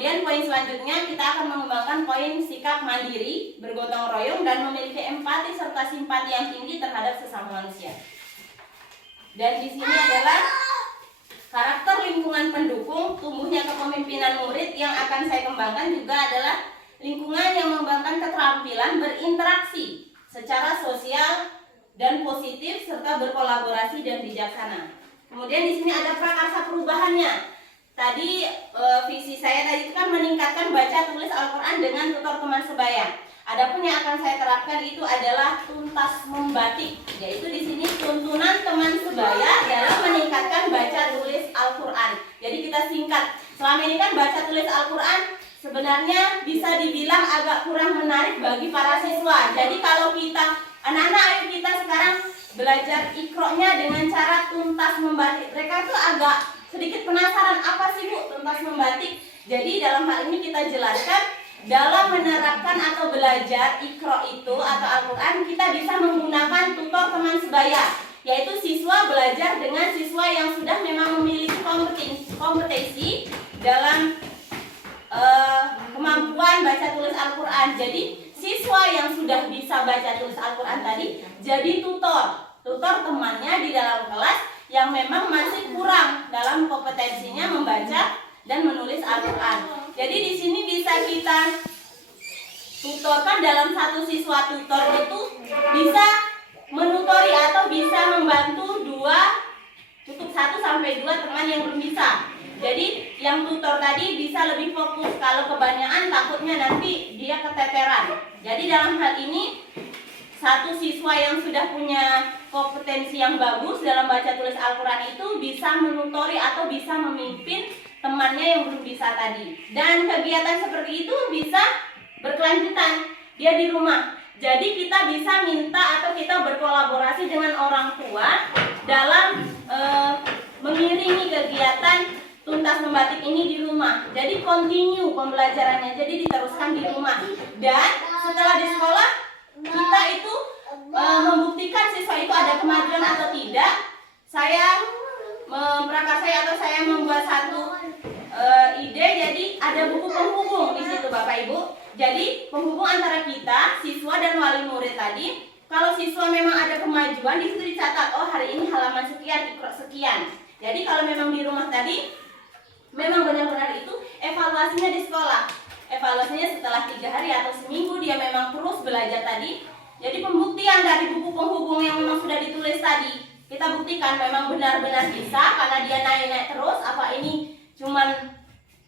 Kemudian poin selanjutnya kita akan mengembangkan poin sikap mandiri, bergotong royong, dan memiliki empati serta simpati yang tinggi terhadap sesama manusia. Dan di sini adalah karakter lingkungan pendukung tumbuhnya kepemimpinan murid yang akan saya kembangkan juga adalah lingkungan yang mengembangkan keterampilan berinteraksi secara sosial dan positif serta berkolaborasi dan bijaksana. Kemudian di sini ada prakarsa perubahannya. Tadi visi saya tadi itu kan meningkatkan baca tulis Al-Quran dengan tutor teman sebaya. Adapun yang akan saya terapkan itu adalah tuntas membatik, yaitu di sini tuntunan teman sebaya dalam meningkatkan baca tulis Al-Quran. Jadi kita singkat. Selama ini kan baca tulis Al-Quran sebenarnya bisa dibilang agak kurang menarik bagi para siswa. Jadi kalau kita anak-anak ayo kita sekarang belajar Iqra-nya dengan cara tuntas membatik, mereka tuh agak sedikit penasaran, apa sih Bu tuntas membatik? Jadi dalam hal ini kita jelaskan, dalam menerapkan atau belajar Iqra itu atau Al-Quran, kita bisa menggunakan tutor teman sebaya, yaitu siswa belajar dengan siswa yang sudah memang memiliki kompetensi dalam kemampuan baca tulis Al-Quran. Jadi siswa yang sudah bisa baca tulis Al-Quran tadi jadi tutor temannya di dalam kelas yang memang masih kurang dalam kompetensinya membaca dan menulis Al-Quran. Jadi di sini bisa kita tutorkan dalam satu siswa tutor itu bisa menutori atau bisa membantu cukup 1 sampai 2 teman yang belum bisa. Jadi yang tutor tadi bisa lebih fokus, kalau kebanyakan takutnya nanti dia keteteran. Jadi dalam hal ini satu siswa yang sudah punya kompetensi yang bagus dalam baca tulis Al-Quran itu bisa menutori atau bisa memimpin temannya yang belum bisa tadi. Dan kegiatan seperti itu bisa berkelanjutan dia di rumah. Jadi kita bisa minta atau kita berkolaborasi dengan orang tua dalam mengiringi kegiatan tuntas membatik ini di rumah. Jadi continue pembelajarannya, jadi diteruskan di rumah. Dan setelah di sekolah kita itu membuktikan siswa itu ada kemajuan atau tidak. Saya membuat satu ide, jadi ada buku penghubung di situ Bapak Ibu. Jadi penghubung antara kita, siswa dan wali murid tadi. Kalau siswa memang ada kemajuan, di situ dicatat, oh hari ini halaman sekian, Iqra sekian. Jadi kalau memang di rumah tadi, memang benar-benar itu evaluasinya di sekolah. Evaluasinya setelah 3 hari atau seminggu dia memang terus belajar tadi. Jadi pembuktian dari buku penghubung yang memang sudah ditulis tadi, kita buktikan memang benar-benar bisa karena dia naik-naik terus. Apa ini cuman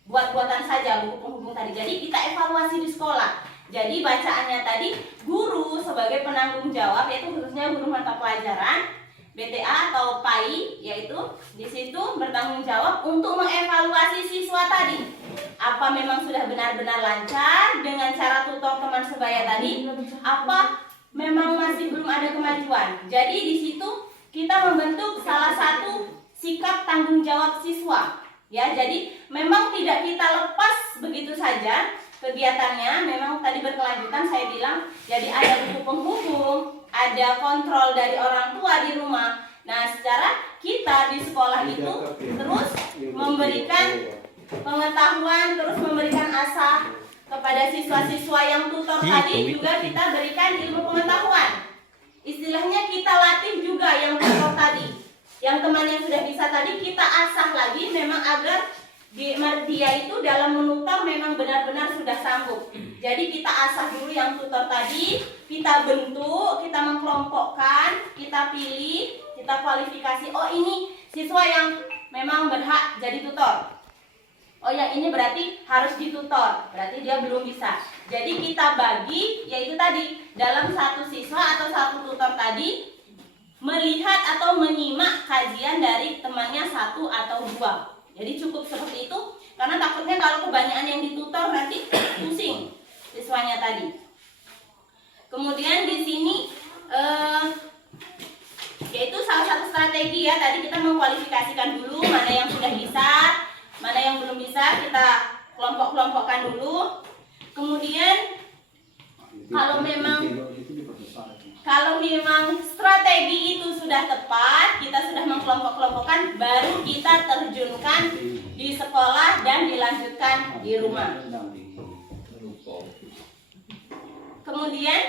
buat-buatan saja buku penghubung tadi? Jadi kita evaluasi di sekolah. Jadi bacaannya tadi guru sebagai penanggung jawab, yaitu khususnya guru mata pelajaran BTA atau PAI, yaitu di situ bertanggung jawab untuk mengevaluasi siswa tadi. Apa memang sudah benar-benar lancar dengan cara tutor teman sebaya tadi? Apa memang masih belum ada kemajuan? Jadi di situ kita membentuk salah satu sikap tanggung jawab siswa. Ya, jadi memang tidak kita lepas begitu saja kegiatannya. Memang tadi berkelanjutan saya bilang. Jadi ada buku penghubung, ada kontrol dari orang tua di rumah. Nah, secara kita di sekolah itu terus memberikan pengetahuan, terus memberikan asah kepada siswa-siswa yang tutor tadi, juga kita berikan ilmu pengetahuan. Istilahnya kita latih juga yang tutor tadi. Yang teman yang sudah bisa tadi kita asah lagi memang agar dia itu dalam menutor memang benar-benar sudah sanggup. Jadi kita asah dulu yang tutor tadi, kita bentuk, kita mengkelompokkan, kita pilih, kita kualifikasi. Oh ini siswa yang memang berhak jadi tutor. Oh yang ini berarti harus ditutor, berarti dia belum bisa. Jadi kita bagi, yaitu tadi dalam satu siswa atau satu tutor tadi melihat atau menyimak kajian dari temannya 1 atau 2. Jadi cukup seperti itu, karena takutnya kalau kebanyakan yang ditutor nanti pusing siswanya tadi. Kemudian di sini yaitu salah satu strategi ya, tadi kita mengkualifikasikan dulu mana yang sudah bisa, mana yang belum bisa, kita kelompok-kelompokkan dulu. Kemudian kalau memang strategi itu sudah tepat, kita sudah mengkelompok-kelompokkan, baru kita terjunkan di sekolah dan dilanjutkan di rumah. Kemudian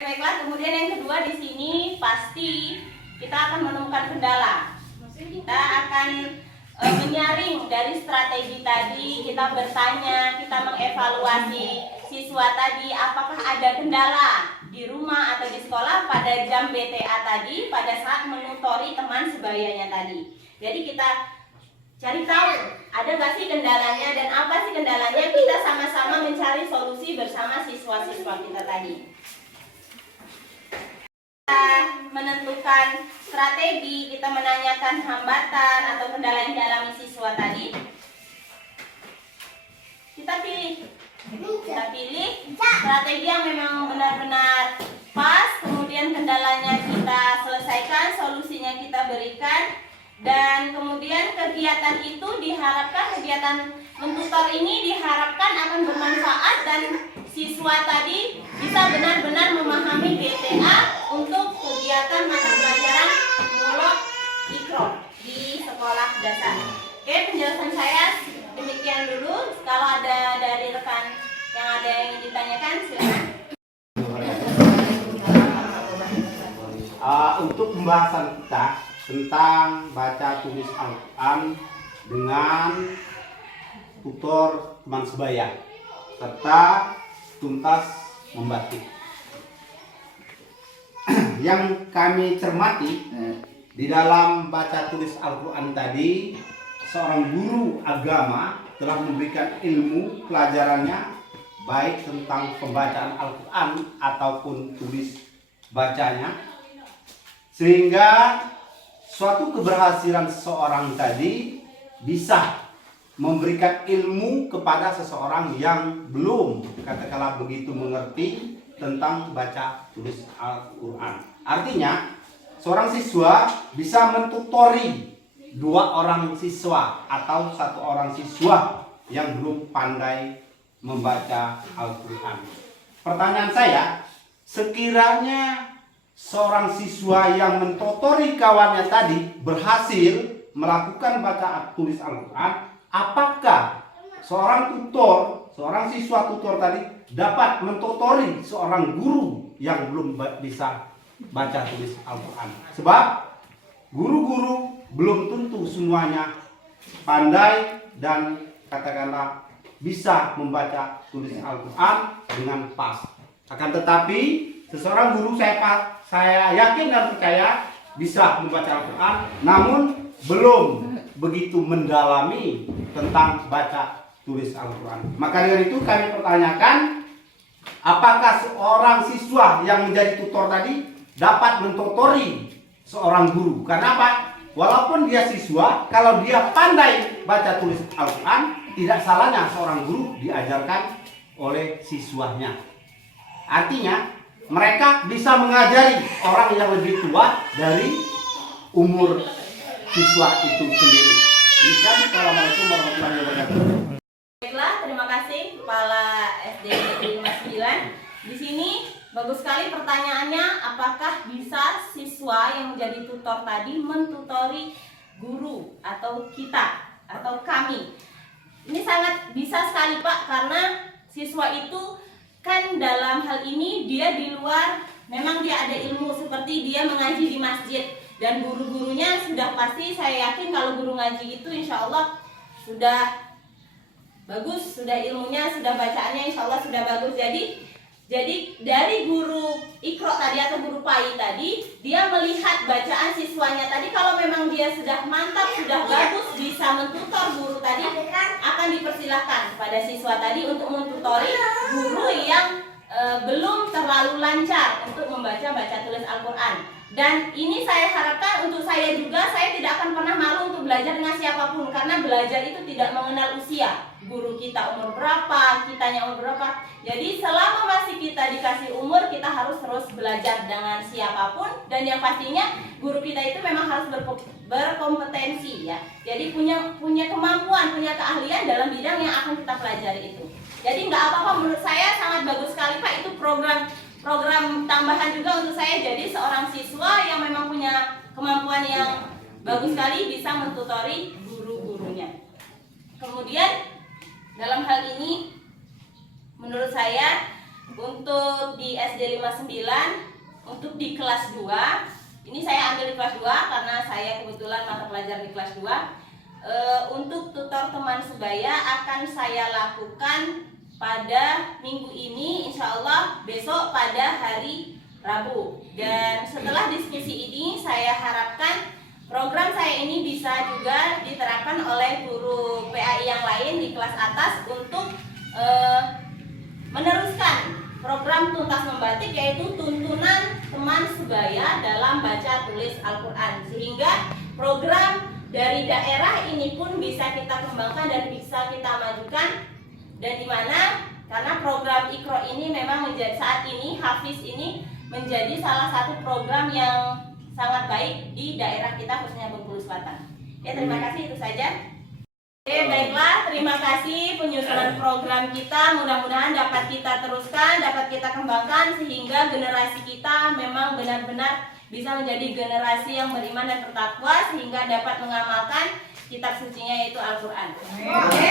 baiklah, kemudian yang kedua di sini pasti kita akan menemukan kendala. Kita akan menyaring dari strategi tadi, kita bertanya, kita mengevaluasi siswa tadi apakah ada kendala di rumah atau di sekolah pada jam BTA tadi, pada saat menutori teman sebayanya tadi. Jadi kita cari tahu ada nggak sih kendalanya dan apa sih kendalanya, kita sama-sama mencari solusi bersama siswa-siswa kita tadi. Kita menentukan strategi, kita menanyakan hambatan atau kendala yang dialami siswa tadi. Kita pilih strategi yang memang benar-benar pas, kemudian kendalanya kita selesaikan, solusinya kita berikan, dan kemudian kegiatan itu diharapkan, kegiatan mentutor ini diharapkan akan bermanfaat dan siswa tadi bisa benar-benar memahami BTA untuk kegiatan mata pelajaran mulok ikro di sekolah dasar. Oke, penjelasan saya demikian dulu. Kalau ada dari rekan yang ada yang ingin ditanyakan, silakan. Untuk pembahasan kita tentang baca tulis Al-Quran dengan tutor teman sebaya serta tuntas membatik. Yang kami cermati di dalam baca tulis Al-Quran tadi, seorang guru agama telah memberikan ilmu pelajarannya baik tentang pembacaan Al-Quran ataupun tulis bacanya, sehingga suatu keberhasilan seseorang tadi bisa memberikan ilmu kepada seseorang yang belum katakanlah begitu mengerti tentang baca tulis Al-Quran. Artinya seorang siswa bisa mentutori dua orang siswa atau satu orang siswa yang belum pandai membaca Al-Quran. Pertanyaan saya, sekiranya seorang siswa yang mentutori kawannya tadi berhasil melakukan baca tulis Al-Quran, apakah seorang tutor, seorang siswa tutor tadi dapat mentutori seorang guru yang belum bisa baca tulis Al-Quran? Sebab guru-guru belum tentu semuanya pandai dan katakanlah bisa membaca tulis Al-Quran dengan pas. Akan tetapi seseorang guru saya yakin dan percaya bisa membaca Al-Quran, namun belum begitu mendalami tentang baca tulis Al-Quran. Maka dari itu kami pertanyakan, apakah seorang siswa yang menjadi tutor tadi dapat mentutori seorang guru? Karena apa? Walaupun dia siswa, kalau dia pandai baca tulis Al-Quran, tidak salahnya seorang guru diajarkan oleh siswanya. Artinya mereka bisa mengajari orang yang lebih tua dari umur siswa itu sendiri. Assalamualaikum warahmatullahi wabarakatuh. Baiklah, terima kasih Kepala SD Negeri 59. Di sini bagus sekali pertanyaannya, apakah bisa siswa yang menjadi tutor tadi mentutori guru atau kita atau kami? Ini sangat bisa sekali Pak, karena siswa itu kan dalam hal ini dia di luar, memang dia ada ilmu seperti dia mengaji di masjid. Dan guru-gurunya sudah pasti, saya yakin kalau guru ngaji itu insya Allah sudah bagus, sudah ilmunya, sudah bacaannya insya Allah sudah bagus. Jadi dari guru Iqro tadi atau guru PAI tadi, dia melihat bacaan siswanya tadi, kalau memang dia sudah mantap, sudah bagus, bisa mentutor guru tadi, akan dipersilahkan pada siswa tadi untuk mentutori guru yang belum terlalu lancar untuk baca tulis Al-Quran. Dan ini saya harapkan untuk saya juga, saya tidak akan pernah malu untuk belajar dengan siapapun, karena belajar itu tidak mengenal usia. Guru kita umur berapa, kitanya umur berapa. Jadi selama masih kita dikasih umur, kita harus terus belajar dengan siapapun. Dan yang pastinya guru kita itu memang harus berkompetensi ya. Jadi punya kemampuan, punya keahlian dalam bidang yang akan kita pelajari itu. Jadi nggak apa-apa, menurut saya sangat bagus sekali Pak, itu program tambahan juga untuk saya. Jadi seorang siswa yang memang punya kemampuan yang bagus sekali bisa mentutori guru-gurunya. Kemudian dalam hal ini menurut saya untuk di SD 59 untuk di kelas 2, ini saya ambil di kelas 2 karena saya kebetulan mata pelajaran di kelas 2. Untuk tutor teman sebaya akan saya lakukan pada minggu ini, insya Allah besok pada hari Rabu. Dan setelah diskusi ini saya harapkan program saya ini bisa juga diterapkan oleh guru PAI yang lain di kelas atas untuk meneruskan program tuntas membatik, yaitu tuntunan teman sebaya dalam baca tulis Al-Quran, sehingga program dari daerah ini pun bisa kita kembangkan dan bisa kita majukan. Dan dimana karena program Iqra ini memang menjadi saat ini Hafiz ini menjadi salah satu program yang sangat baik di daerah kita, khususnya Bengkulu Selatan. Ya, terima kasih, itu saja. Oke, baiklah, terima kasih penyusunan program kita. Mudah-mudahan dapat kita teruskan, dapat kita kembangkan sehingga generasi kita memang benar-benar bisa menjadi generasi yang beriman dan bertakwa sehingga dapat mengamalkan kitab sucinya yaitu Al-Quran. Oke.